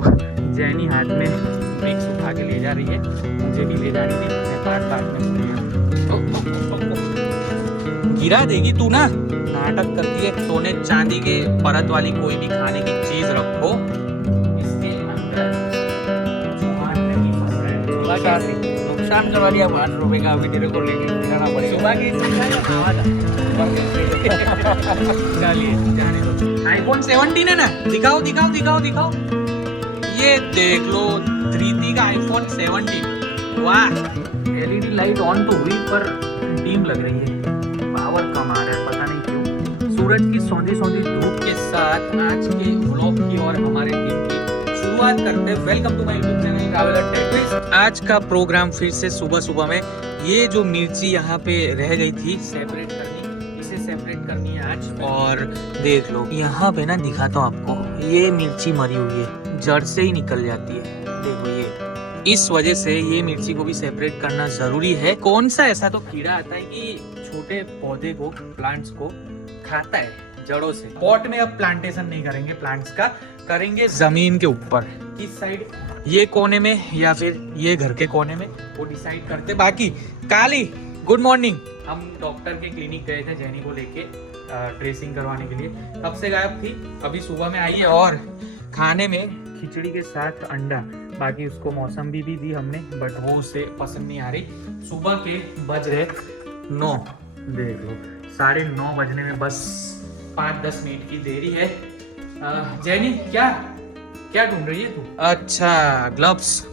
तो जैनी हाथ में ब्रिक्स उठा के ले जा रही है, मुझे भी ले जानी थी, मैं बात में भूल गया। गिरा देगी तू ना, नाटक करती है। सोने चांदी के परत वाली कोई भी खाने की चीज रखो, इसके अंदर जुबान नहीं फंस रहा है। नुकसान करवा दिया 5 रुपए का, अभी तेरे को लेके जाना पड़ेगा। सुबह की चलिए जाने दो। आईफोन 17 है ना, दिखाओ दिखाओ दिखाओ दिखाओ। ये देख लो 3D का आईफोन 17। वाह, एलईडी लाइट ऑन तो हुई पर डीम लग रही है, पावर कम आ रहा है, पता नहीं क्यों। सूरज की सौंधी सौंधी धूप के साथ आज के व्लॉग की और हमारे दिन की शुरुआत करते हैं। Welcome to my YouTube channel traveller techs. आज का प्रोग्राम फिर से सुबह सुबह में, ये जो मिर्ची यहाँ पे रह गई थी सेपरेट करनी, इसे सेपरेट करनी है आज। और देख लो यहाँ पे ना, दिखाता हूँ आपको, ये मिर्ची मरी हुई है, जड़ से ही निकल जाती है। देखो ये, इस वजह से ये मिर्ची को भी सेपरेट करना जरूरी है। कौन सा ऐसा तो कीड़ा आता है कि छोटे पौधे को, प्लांट्स को खाता है जड़ों से। पॉट में अब प्लांटेशन नहीं करेंगे प्लांट्स का, करेंगे जमीन के ऊपर। किस साइड, ये कोने में या फिर ये घर के कोने में, वो डिसाइड करते। बाकी काली, गुड मॉर्निंग। हम डॉक्टर के क्लिनिक गए थे जैनी को लेके ड्रेसिंग करवाने के लिए, कब से गायब थी, अभी सुबह में आई है। और खाने में खिचड़ी के साथ अंडा, बाकी उसको मौसम्बी भी दी हमने, बट वो उसे पसंद नहीं आ रही। सुबह के बज रहे 9, देख लो 9:30 बजने में बस 5-10 मिनट की देरी है। जैनी क्या क्या ढूंढ रही है तू? अच्छा, ग्लव्स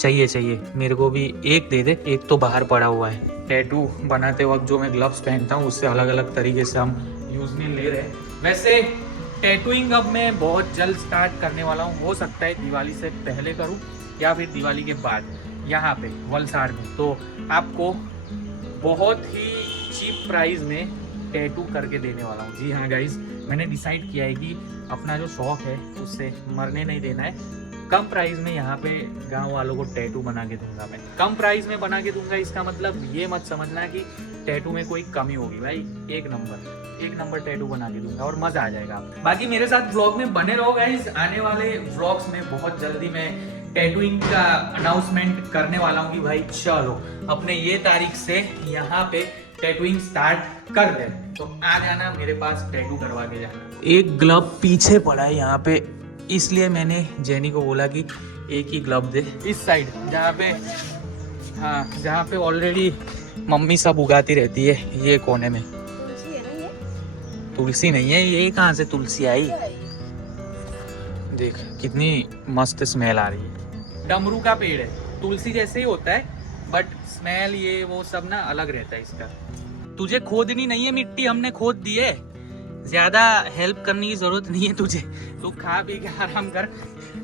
चाहिए। मेरे को भी एक दे दे, एक तो बाहर पड़ा हुआ है। टैटू बनाते वक्त जो मैं ग्लव्स पहनता हूँ, उससे अलग अलग तरीके से हम यूज में ले रहे हैं। वैसे टैटूइंग अब मैं बहुत जल्द स्टार्ट करने वाला हूँ, हो सकता है दिवाली से पहले करूँ या फिर दिवाली के बाद, यहाँ पे वलसाड़ में। तो आपको बहुत ही चीप प्राइस में टैटू करके देने वाला हूँ। जी हाँ गाइज, मैंने डिसाइड किया है कि अपना जो शौक है उससे मरने नहीं देना है। कम प्राइस में यहाँ पे गांव वालों को टैटू बना के दूंगा। मैं कम प्राइस में बना के दूंगा, इसका मतलब ये मत समझना कि टैटू में कोई कमी होगी भाई। एक नंबर टैटू बना के दूंगा और मजा आ जाएगा। बाकी मेरे साथ व्लॉग में बने रहो गाइज। आने वाले व्लॉग्स में बहुत जल्दी मैं टैटूइंग का अनाउंसमेंट करने वाला हूँ कि भाई चलो अपने ये तारीख से यहाँ पे टैटूइंग स्टार्ट कर दे, तो आ जाना मेरे पास, टैटू करवा के जाना। एक ग्लव पीछे पड़ा है यहाँ पे, इसलिए मैंने जेनी को बोला कि एक ही ग्लव दे। इस साइड जहाँ पे ऑलरेडी मम्मी सब उगाती रहती है, ये कोने में। तुलसी नहीं है ये, कहाँ से तुलसी आई? देख कितनी मस्त स्मेल आ रही है। डमरू का पेड़ है, तुलसी जैसे ही होता है, बट स्मेल ये वो सब ना अलग रहता है इसका। तुझे खोदनी नहीं है मिट्टी, हमने खोद दी है, ज्यादा हेल्प करने की जरूरत नहीं है तुझे, तो खा पी के आराम कर।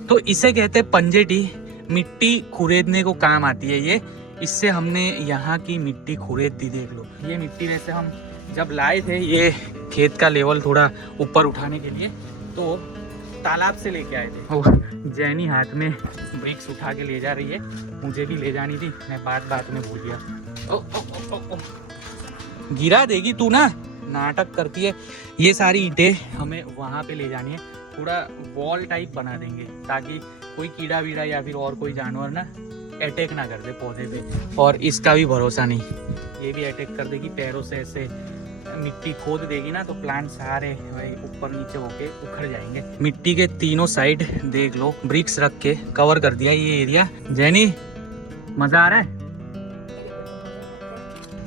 तो इसे कहते हैं पंजेटी, मिट्टी खुरेदने को काम आती है ये। इससे हमने यहाँ की मिट्टी खुरेद दी। देख लो ये मिट्टी, वैसे हम जब लाए थे ये खेत का लेवल थोड़ा ऊपर उठाने के लिए, तो तालाब से लेके आए थे। जैनी हाथ में ब्रिक्स उठा के ले जा रही है, मुझे भी ले जानी थी, मैं बात में भूल गया। गिरा देगी तू ना, नाटक करती है। ये सारी ईंटें हमें वहां पे ले जानी है, थोड़ा वॉल टाइप बना देंगे ताकि कोई कीड़ा वीड़ा या फिर और कोई जानवर ना अटैक ना कर दे पौधे पे। और इसका भी भरोसा नहीं, ये भी अटैक कर देगी, पैरों से ऐसे मिट्टी खोद देगी ना, तो प्लांट सारे ऊपर नीचे होके उखड़ जाएंगे। मिट्टी के तीनों साइड देख लो ब्रिक्स रख के कवर कर दिया ये एरिया। जैनी मजा आ रहा है?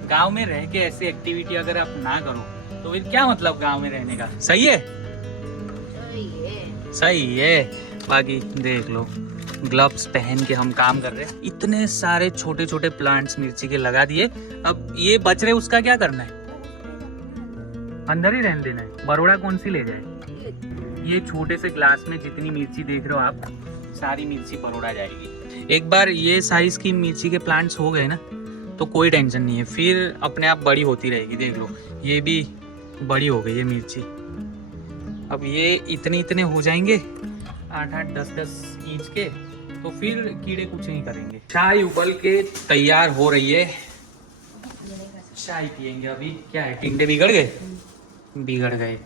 गांव में रह के ऐसी एक्टिविटी अगर आप ना करो तो फिर क्या मतलब गांव में रहने का? सही है, सही है। बाकी देख लो ग्लव्स पहन के हम काम कर रहे हैं। इतने सारे छोटे छोटे प्लांट्स मिर्ची के लगा दिए, अब ये बच रहे, उसका क्या करना है? अंदर ही रहने देना है। बरोड़ा कौन सी ले जाए? ये छोटे से ग्लास में जितनी मिर्ची देख रहे हो आप, सारी मिर्ची बरोड़ा जाएगी। एक बार ये साइज की मिर्ची के प्लांट्स हो गए ना, तो कोई टेंशन नहीं है, फिर अपने आप बड़ी होती रहेगी। देख लो ये भी बड़ी हो गई है मिर्ची। अब ये इतने हो जाएंगे 8-8, 10-10 इंच के, तो फिर कीड़े कुछ नहीं करेंगे। चाय उबल के तैयार हो रही है, चाय पियेंगे अभी। क्या है, टिंडे बिगड़ गए? बिगड़ गए,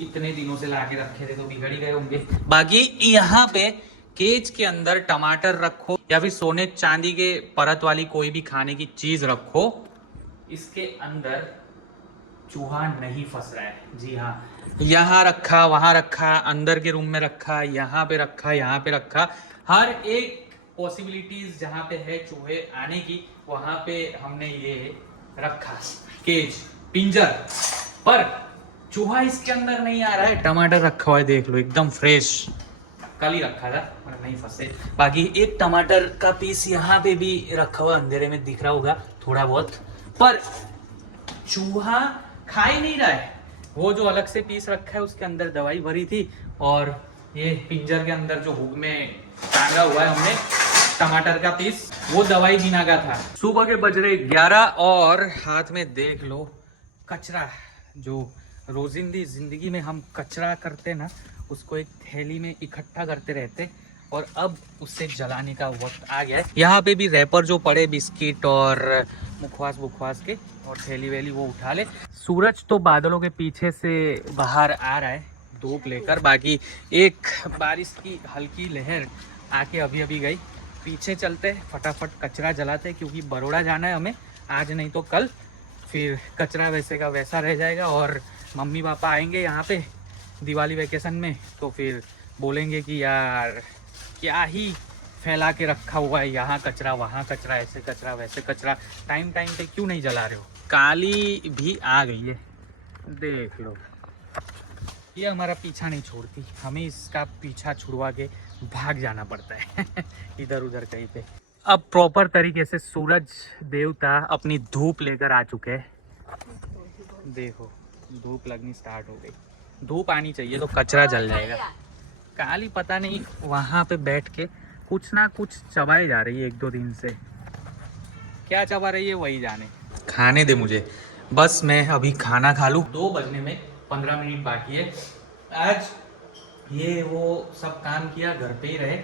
इतने दिनों से लाके रखे थे तो बिगड़ ही गए होंगे। बाकी यहाँ पे केज के अंदर टमाटर रखो या फिर सोने चांदी के परत वाली कोई भी खाने की चीज रखो, इसके अंदर चूहा नहीं फंस रहा है। जी हाँ, यहाँ रखा, वहां रखा, अंदर के रूम में रखा, यहाँ पे रखा, यहाँ पे रखा, हर एक पॉसिबिलिटीज जहाँ पे है चूहे आने की, वहां पे हमने ये रखा केज, पिंजर। पर चूहा इसके अंदर नहीं आ रहा है। टमाटर रखा हुआ है, देख लो, एकदम फ्रेश, कल ही रखा था, नहीं फंसे। बाकी एक टमाटर का पीस यहाँ पे भी रखा हुआ, अंधेरे में दिख रहा होगा थोड़ा बहुत, पर चूहा खा ही नहीं रहा है। वो जो अलग से पीस रखा है उसके अंदर दवाई भरी थी, और ये पिंजर के अंदर जो हुक में टांगा हुआ है हमने टमाटर का पीस, वो दवाई बिना का था। सुबह के बज रहे 11 और हाथ में देख लो कचरा। जो रोजिंदी जिंदगी में हम कचरा करते ना, उसको एक थैली में इकट्ठा करते रहते, और अब उससे जलाने का वक्त आ गया है। यहाँ पे भी रैपर जो पड़े बिस्किट और मुखवास के और थैली वैली, वो उठा ले। सूरज तो बादलों के पीछे से बाहर आ रहा है धूप लेकर। बाकी एक बारिश की हल्की लहर आके अभी गई। पीछे चलते फटाफट कचरा जलाते, क्योंकि बड़ौदा जाना है हमें आज, नहीं तो कल। फिर कचरा वैसे का वैसा रह जाएगा, और मम्मी पापा आएंगे यहाँ पे दिवाली वेकेशन में, तो फिर बोलेंगे कि यार क्या ही फैला के रखा हुआ है, यहाँ कचरा वहाँ कचरा, ऐसे कचरा वैसे कचरा, टाइम पे क्यों नहीं जला रहे हो। काली भी आ गई है, देख लो। ये हमारा पीछा नहीं छोड़ती, हमें इसका पीछा छुड़वा के भाग जाना पड़ता है इधर उधर कहीं पे। अब प्रॉपर तरीके से सूरज देवता अपनी धूप लेकर आ चुके हैं। देखो धूप लगनी स्टार्ट हो गई। धूप आनी चाहिए तो कचरा जल जाएगा। काली पता नहीं वहां पे बैठ के कुछ ना कुछ चबाई जा रही है 1-2 दिन से। क्या चबा रही है वही जाने। खाने दे मुझे, बस मैं अभी खाना खा लूँ। 2 बजने में 15 मिनट बाकी है। आज ये वो सब काम किया, घर पे ही रहे,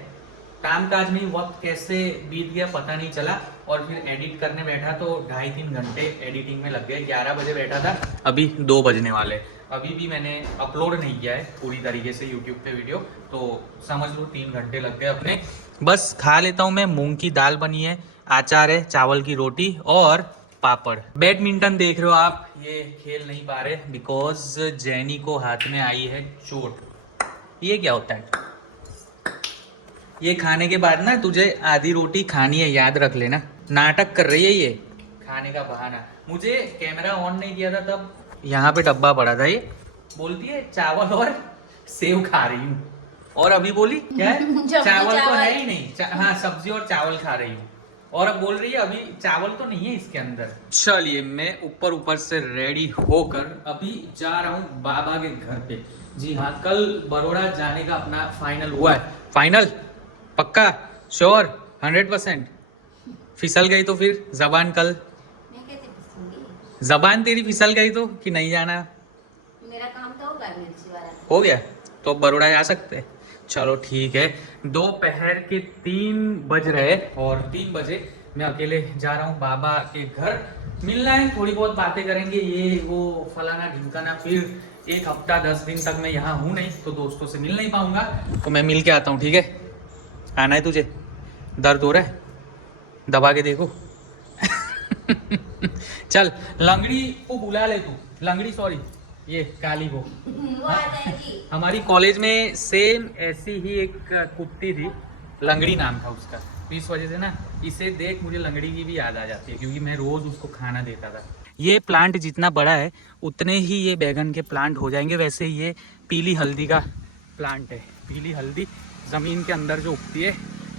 काम काज में वक्त कैसे बीत गया पता नहीं चला। और फिर एडिट करने बैठा तो 2.5-3 घंटे एडिटिंग में लग गए। 11 बजे बैठा था, अभी 2 बजने वाले। अभी भी मैंने अपलोड नहीं किया है पूरी तरीके से यूट्यूब पे वीडियो, तो समझ लो 3 घंटे लग गए अपने। बस खा लेता हूँ मैं। मूंग की दाल बनी है, अचार है, चावल की रोटी और पापड़। बैडमिंटन देख रहे हो आप, ये खेल नहीं पा रहे बिकॉज जैनी को हाथ में आई है चोट। ये क्या होता है? ये खाने के बाद ना तुझे आधी रोटी खानी है, याद रख लेना। नाटक कर रही है ये खाने का बहाना। मुझे कैमरा ऑन नहीं किया था तब यहाँ पे डब्बा पड़ा था, ये बोलती है चावल और सेव खा रही हूँ, और अभी बोली क्या है चावल तो है ही नहीं। हाँ, सब्जी और चावल खा रही हूँ, और अब बोल रही है अभी चावल तो नहीं है इसके अंदर। चलिए मैं ऊपर से रेडी होकर अभी जा रहा हूँ बाबा के घर पे। जी हाँ, कल बड़ौदा जाने का अपना फाइनल हुआ है। फाइनल पक्का, श्योर, 100%। फिसल गई तो फिर जबान, कल जबान तेरी फिसल गई तो कि नहीं जाना। मेरा काम तो होगा, हो गया तो बड़ौदा जा सकते हैं। चलो ठीक है। दोपहर के 3 बज रहे, और 3 बजे मैं अकेले जा रहा हूँ बाबा के घर। मिलना है, थोड़ी बहुत बातें करेंगे, ये वो फलाना ढिमकाना। फिर 1 हफ्ता 10 दिन तक मैं यहाँ हूँ नहीं, तो दोस्तों से मिल नहीं पाऊंगा, तो मैं मिल के आता हूँ। ठीक है, आना है तुझे? दर्द हो रहा है? दबा के देखो चल, लंगड़ी को बुला ले तू। लंगड़ी, सॉरी, ये काली को। हमारी कॉलेज में सेम ऐसी ही एक कुत्ती थी, लंगड़ी नाम था उसका। इस वजह से ना इसे देख मुझे लंगड़ी की भी याद आ जाती है, क्योंकि मैं रोज उसको खाना देता था। ये प्लांट जितना बड़ा है उतने ही ये बैगन के प्लांट हो जाएंगे। वैसे ये पीली हल्दी का प्लांट है। पीली हल्दी ज़मीन के अंदर जो उगती है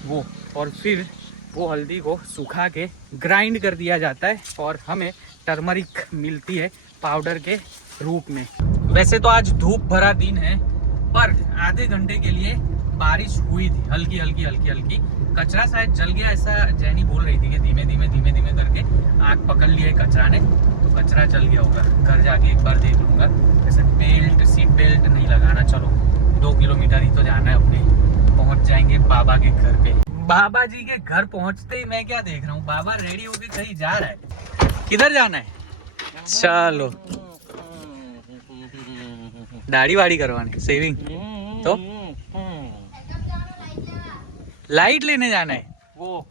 वो, और फिर वो हल्दी को सुखा के ग्राइंड कर दिया जाता है, और हमें टर्मरिक मिलती है पाउडर के रूप में। वैसे तो आज धूप भरा दिन है, पर आधे घंटे के लिए बारिश हुई थी, हल्की हल्की। कचरा शायद जल गया, ऐसा जैनी बोल रही थी कि धीमे धीमे करके आग पकड़ लिया है कचरा ने, तो कचरा जल गया होगा। घर जाके एक बार देख लूंगा। जैसे सीट बेल्ट नहीं लगाना। चलो 2 किलोमीटर ही तो जाना है अपने, पहुंच जाएंगे बाबा के घर पे। बाबा जी के घर पहुंचते ही मैं क्या देख रहा हूँ, बाबा रेडी होके कहीं जा रहा है। किधर जाना है? चलो, दाढ़ी वाड़ी करवाने, सेविंग। तो लाइट लेने जाना है। वो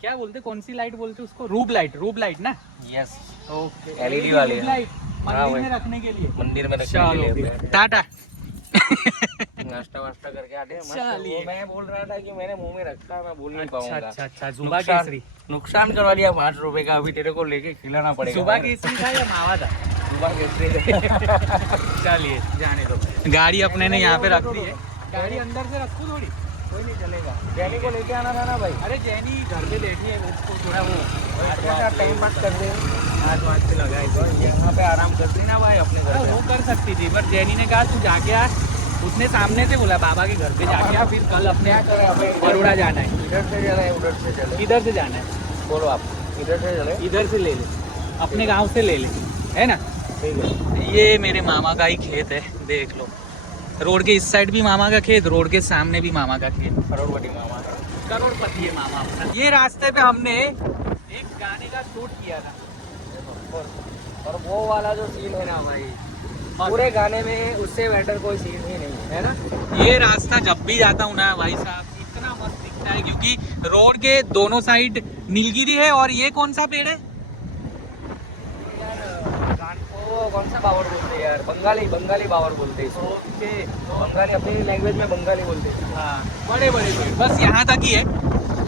क्या बोलते, कौन सी लाइट बोलते उसको? रूब लाइट ना? यस, ओके, LED वाली है। लाइट हाँ मंदिर भाई। में रखने के लिए। मंदिर में रखने के चलो लिए फिर, टाटा। नाश्ता वास्ता करके आते हैं। मस्त। चलिए। वो मैं बोल रहा था कि मैंने मुंह में रखा, मैं बोल नहीं अच्छा पाऊंगा। अच्छा अच्छा, जुबा नुकसान केसरी। नुकसान करवा लिया 5 रुपए का, अभी तेरे को लेके खिलाना पड़ेगा। जुबा केसरी था या मावा था? सुबह कैसे? चलिए जाने दो। गाड़ी अपने ने यहाँ पे रख दी है। गाड़ी अंदर से रखो थोड़ी। कोई नहीं चलेगा। जैनी को लेके आना था ना भाई। अरे जैनी घर पे बैठी है, उसको थोड़ा वो टाइम पास कर दे। हाथ वाथ से लगाए तो यहाँ पे आराम करती ना भाई अपने घर वो पे। कर सकती थी, पर जैनी ने कहा तू जाके आ। उसने सामने से बोला बाबा के घर पे जाके आ, फिर कल अपने बड़ोड़ा जाना है। इधर से चले, उधर से चले। इधर से जाना है, बोलो आप। इधर से चले। इधर से ले ले, अपने गांव से ले ले, है ना? ठीक है। ये मेरे मामा का ही खेत है, देख लो। रोड के इस साइड भी मामा का खेत, रोड के सामने भी मामा का खेत। करोड़पति मामा। करोड़पति है मामा अपना। ये रास्ते पे हमने एक गाने का शूट किया था। और वो वाला जो सीन है ना भाई, पूरे गाने में उससे बेटर कोई सीन ही नहीं है ना। ये रास्ता जब भी जाता हूँ ना भाई साहब, इतना मस्त दिखता है, क्योंकि रोड के दोनों साइड नीलगिरी है। और ये कौन सा पेड़ है? वो कौन सा बावर बोलते हैं यार? बंगाली बावर बोलते हैं इसको। ओके, बंगाली अपनी लैंग्वेज में बंगाली बोलते हैं। हाँ, बड़े बड़े पेड़, बस यहाँ तक ही है।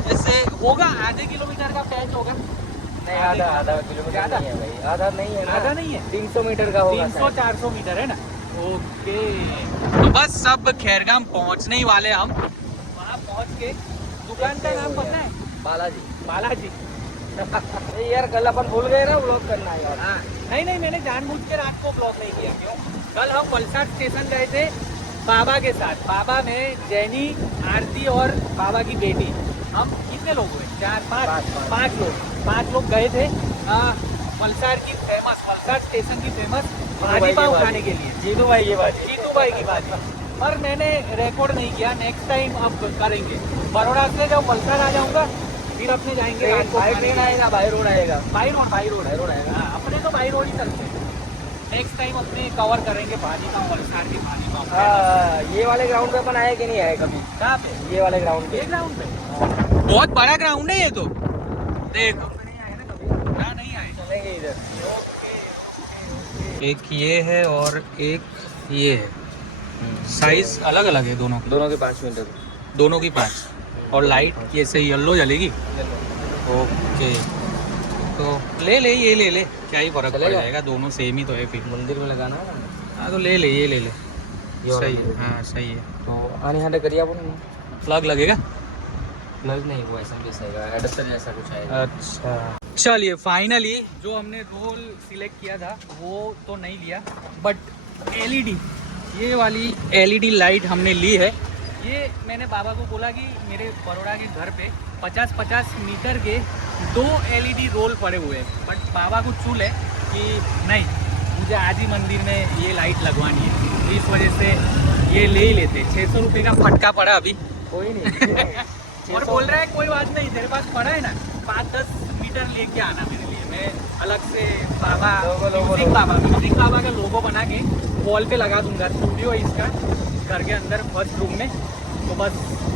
जैसे होगा आधे किलोमीटर का पैच होगा। नहीं, आधा किलोमीटर ज़्यादा? नहीं है भाई। आधा नहीं है ना। आधा नहीं है, 300 मीटर का होगा। 300-400 मीटर है ना? ओके, तो बस सब खैरगाम पहुँचने ही वाले हम। वहाँ पहुँच के दुकान का नाम पता है? बालाजी। नहीं यार, कल अपन भूल गए ना व्लॉग करना यार। हाँ, नहीं, मैंने जानबूझ के रात को ब्लॉक नहीं किया। क्यों? कल हम वलसाड स्टेशन गए थे बाबा के साथ। बाबा में जैनी, आरती और बाबा की बेटी, हम कितने लोग हुए? 5 लोग गए थे वलसाड स्टेशन की फेमस भाजी पाव खाने के लिए। जीतू भाई की बात। जीतू भाई की बात है। पर मैंने रिकॉर्ड नहीं किया, नेक्स्ट टाइम अब करेंगे। बड़ौदा से जब वलसाड आ जाऊंगा, फिर अपने जाएंगे रात को खाने के लिए। आएगा, बाई रोड आएगा। बाई रोड आएगा। हाँ, अपने तो बाई रोड ही चलते हैं। नेक्स्ट टाइम अपने कवर करेंगे भाजी पाव, वलसाड की भाजी पाव। हाँ, ये वाले ग्राउंड पे अपन आए कि नहीं आए कभी? कहाँ पे? ये वाले ग्राउंड पे। ये ग्राउंड पे बहुत बड़ा ग्राउंड है ये तो। देखो, नहीं आए। चलेंगे इधर। एक ये है और एक ये है। साइज अलग अलग है दोनों के 5 मीटर। दोनों की 5। और लाइट कैसे येलो जलेगी? ओके, तो ले ये ले ले, क्या ही फर्क पड़ चलेगा? जाएगा, दोनों सेम ही तो है फिर। मंदिर में लगाना है ना। हाँ, तो ले ले ये ले ले। ये वाला सही ले है, ले। हाँ सही है। तो आने यहाँ करिए अपन। प्लग लगेगा? प्लग नहीं, वो ऐसा जैसा आएगा, एडाप्टर जैसा कुछ आएगा। अच्छा, चलिए फाइनली जो हमने रोल सिलेक्ट किया था वो तो नहीं लिया, बट एलईडी, ये वाली एलईडी लाइट हमने ली है। ये मैंने बाबा को बोला कि मेरे बड़ौदा के घर पे 50-50 मीटर के 2 एलईडी रोल पड़े हुए हैं, बट बाबा को चूल है कि नहीं, मुझे आज ही मंदिर में ये लाइट लगवानी है। तो इस वजह से ये ले ही लेते। 600 रुपये का फटका पड़ा अभी। कोई नहीं। और बोल रहा है कोई बात नहीं, तेरे पास पड़ा है ना, 5-10 मीटर लेके आना मेरे लिए। मैं अलग से बाबा म्यूजिक बाबा का लोगो बना के वॉल पे लगा दूंगा। स्टूडियो है इसका घर के अंदर फर्स्ट रूम में, तो बस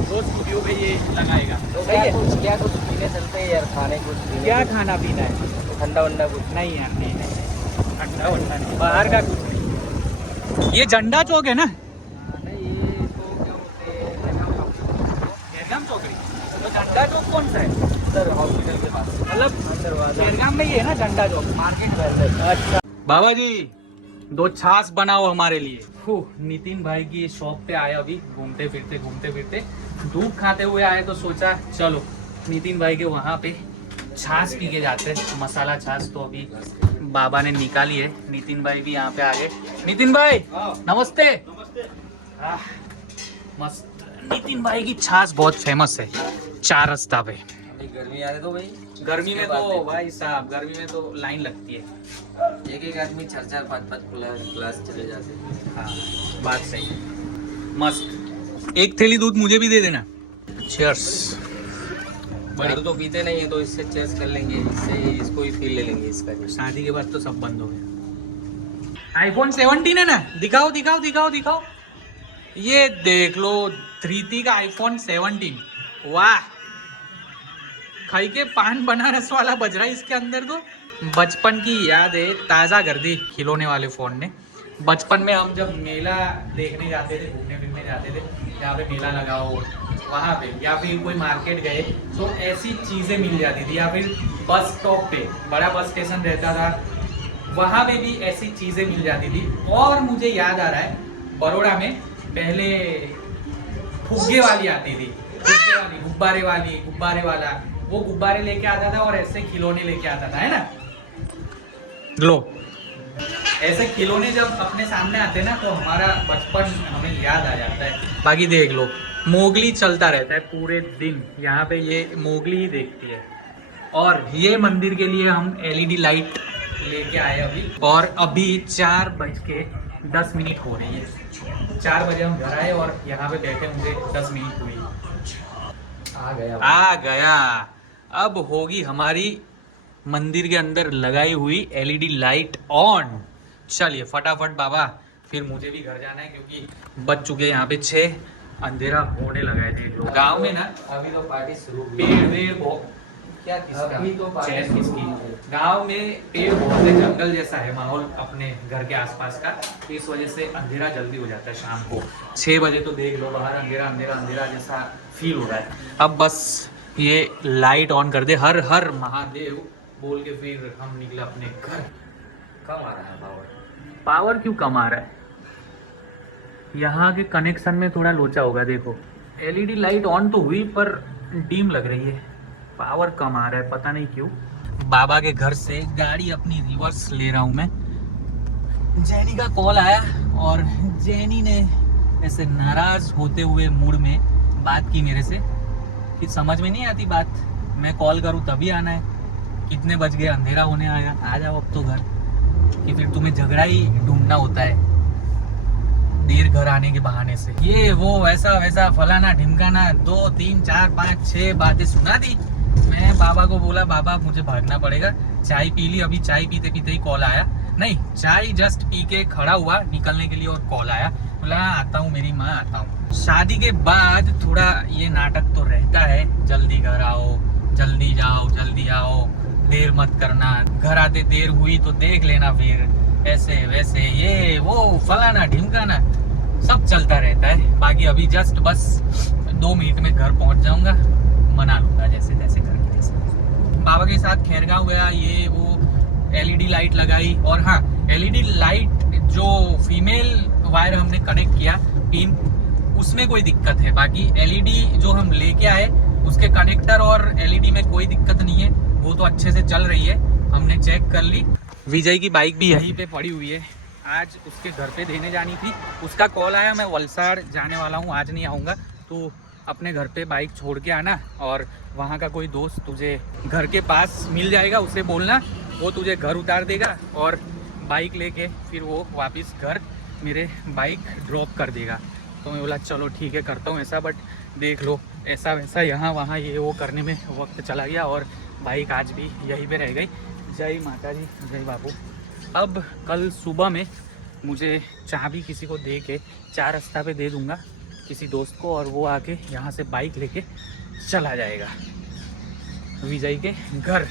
वो स्टूडियो पे ये लगाएगा। तो सही है। क्या कुछ पीने चलते हैं यार, खाने कुछ पीने। क्या खाना पीना है? ठंडा वंडा कुछ? नहीं यार, नहीं, ठंडा वंडा नहीं, बाहर का कुछ नहीं। ये झंडा चौक है ना? नहीं, ये तो क्या बोलते हैं, खैरगाम चौकड़ी। तो झंडा चौक कौन सा है? उधर हॉस्पिटल के पास मतलब दरवाजा। खैरगाम में ही है ना झंडा चौक? मार्केट के अंदर। अच्छा बाबा जी, 2 छाछ बनाओ हमारे लिए। नितिन भाई की शॉप पे आए, अभी घूमते फिरते धूप खाते हुए आए, तो सोचा चलो नितिन भाई के वहाँ पे छाछ पी के जाते, मसाला छाछ। तो अभी बाबा ने निकाली है, नितिन भाई भी यहाँ पे आ गए। नितिन भाई नमस्ते। मस्त, नितिन भाई की छाछ बहुत फेमस है 4 रास्ता पे। गर्मी आ रही तो भाई, गर्मी में तो भाई साहब, गर्मी में तो लाइन लगती है। एक आदमी 4-4, 5-5 क्लास चले जाते। हाँ, बात सही है। मस्त, एक थैली दूध मुझे भी दे देना। चीयर्स। दारू तो पीते नहीं है, तो इससे चेस कर लेंगे, इससे इसको ही फील ले लेंगे इसका। शादी के बाद तो सब बंद हो गया। आईफोन 17 है ना? दिखाओ। ये देख लो, 3T का आईफोन 17 वाह, खाई के पान बनारस वाला बज रहा है इसके अंदर तो। बचपन की याद है ताज़ा कर दी खिलौने वाले फ़ोन ने। बचपन में हम जब मेला देखने जाते थे, घूमने फिरने जाते थे, यहाँ पे मेला लगा हो वहाँ पे, या फिर कोई मार्केट गए तो ऐसी चीज़ें मिल जाती थी, या फिर बस स्टॉप पे बड़ा बस स्टेशन रहता था, वहाँ पे भी ऐसी चीज़ें मिल जाती थी। और मुझे याद आ रहा है बड़ौदा में पहले फुग्गे वाली आती थी, फुग्गे वाली, गुब्बारे वाला, वो गुब्बारे लेके आता था और ऐसे खिलौने लेके आता था, है ना। लो, ऐसे खिलौने जब अपने सामने आते हैं ना तो हमारा बचपन हमें याद आ जाता है। बाकी देख लो, मोगली चलता रहता है पूरे दिन यहाँ पे, ये मोगली ही देखती है। और ये मंदिर के लिए हम LED लाइट लेके आए अभी, और अभी 4:10 हो रही है। 4 बजे हम घर आए और यहाँ पे बैठे मुझे 10 मिनट हुई। आ गया। अब होगी हमारी मंदिर के अंदर लगाई हुई LED लाइट ऑन। चलिए फटाफट बाबा, फिर मुझे भी घर जाना है क्योंकि बज चुके यहाँ पे 6, अंधेरा होने लगा है। देख लो गाँव में ना अभी तो पार्टी शुरू पेड़ वेड़ बहुत, क्या किसका अभी तो पार्टी चैन शुरू किसकी, हुई है। गाँव में पेड़ बहुत है, जंगल जैसा है माहौल अपने घर के आसपास का, इस वजह से अंधेरा जल्दी हो जाता है। शाम को 6 बजे तो देख लो बाहर अंधेरा अंधेरा अंधेरा जैसा फील हो रहा है। अब बस ये लाइट ऑन कर दे, हर हर महादेव बोल के फिर हम निकले अपने घर। कम आ रहा है पावर। पावर क्यों कम आ रहा है? यहाँ के कनेक्शन में थोड़ा लोचा होगा। देखो LED लाइट ऑन तो हुई पर डीम लग रही है, पावर कम आ रहा है, पता नहीं क्यों। बाबा के घर से गाड़ी अपनी रिवर्स ले रहा हूँ मैं। जैनी का कॉल आया और जैनी ने ऐसे नाराज होते हुए मूड में बात की मेरे से कि समझ में नहीं आती बात, मैं कॉल करूँ तभी आना है, कितने बज गए, अंधेरा होने आया, आ जाओ अब तो घर, कि फिर तुम्हें झगड़ा ही ढूंढना होता है देर घर आने के बहाने से। ये वो ऐसा वैसा फलाना ढिमकाना, 2 3 4 5 6 बातें सुना दी। मैं बाबा को बोला बाबा मुझे भागना पड़ेगा, चाय पी ली, अभी चाय पीते पीते ही कॉल आया, नहीं चाय जस्ट पी के खड़ा हुआ निकलने के लिए और कॉल आया, बोला आता हूँ मेरी माँ, आता हूँ। शादी के बाद थोड़ा ये नाटक तो रहता है, जल्दी घर आओ, जल्दी जाओ, जल्दी आओ, देर मत करना, घर आते देर हुई तो देख लेना, फिर ऐसे वैसे ये वो फलाना ढिमकाना सब चलता रहता है। बाकी अभी जस्ट बस 2 मिनट में घर पहुंच जाऊंगा, मना लूंगा जैसे तैसे करके। जैसे बाबा के साथ खैरगांव गया, ये वो LED लाइट लगाई। और हाँ, LED लाइट जो फीमेल वायर हमने कनेक्ट किया पिन, उसमें कोई दिक्कत है, बाकी LED जो हम लेके आए उसके कनेक्टर और LED में कोई दिक्कत नहीं है, वो तो अच्छे से चल रही है, हमने चेक कर ली। विजय की बाइक भी यहीं पे पड़ी हुई है, आज उसके घर पे देने जानी थी, उसका कॉल आया, मैं वलसाड़ जाने वाला हूँ, आज नहीं आऊँगा, तो अपने घर पे बाइक छोड़ के आना, और वहाँ का कोई दोस्त तुझे घर के पास मिल जाएगा, उसे बोलना वो तुझे घर उतार देगा और बाइक लेके फिर वो वापस घर मेरे बाइक ड्रॉप कर देगा। तो मैं बोला चलो ठीक है करता हूँ ऐसा, बट देख लो ऐसा वैसा यहाँ वहाँ ये वो करने में वक्त चला गया और बाइक आज भी यहीं पे रह गई। जय माता दी, जय बाबू। अब कल सुबह में मुझे चाबी किसी को दे के 4 रास्ता पे दे दूँगा किसी दोस्त को, और वो आके यहाँ से बाइक लेके चला जाएगा विजय के घर।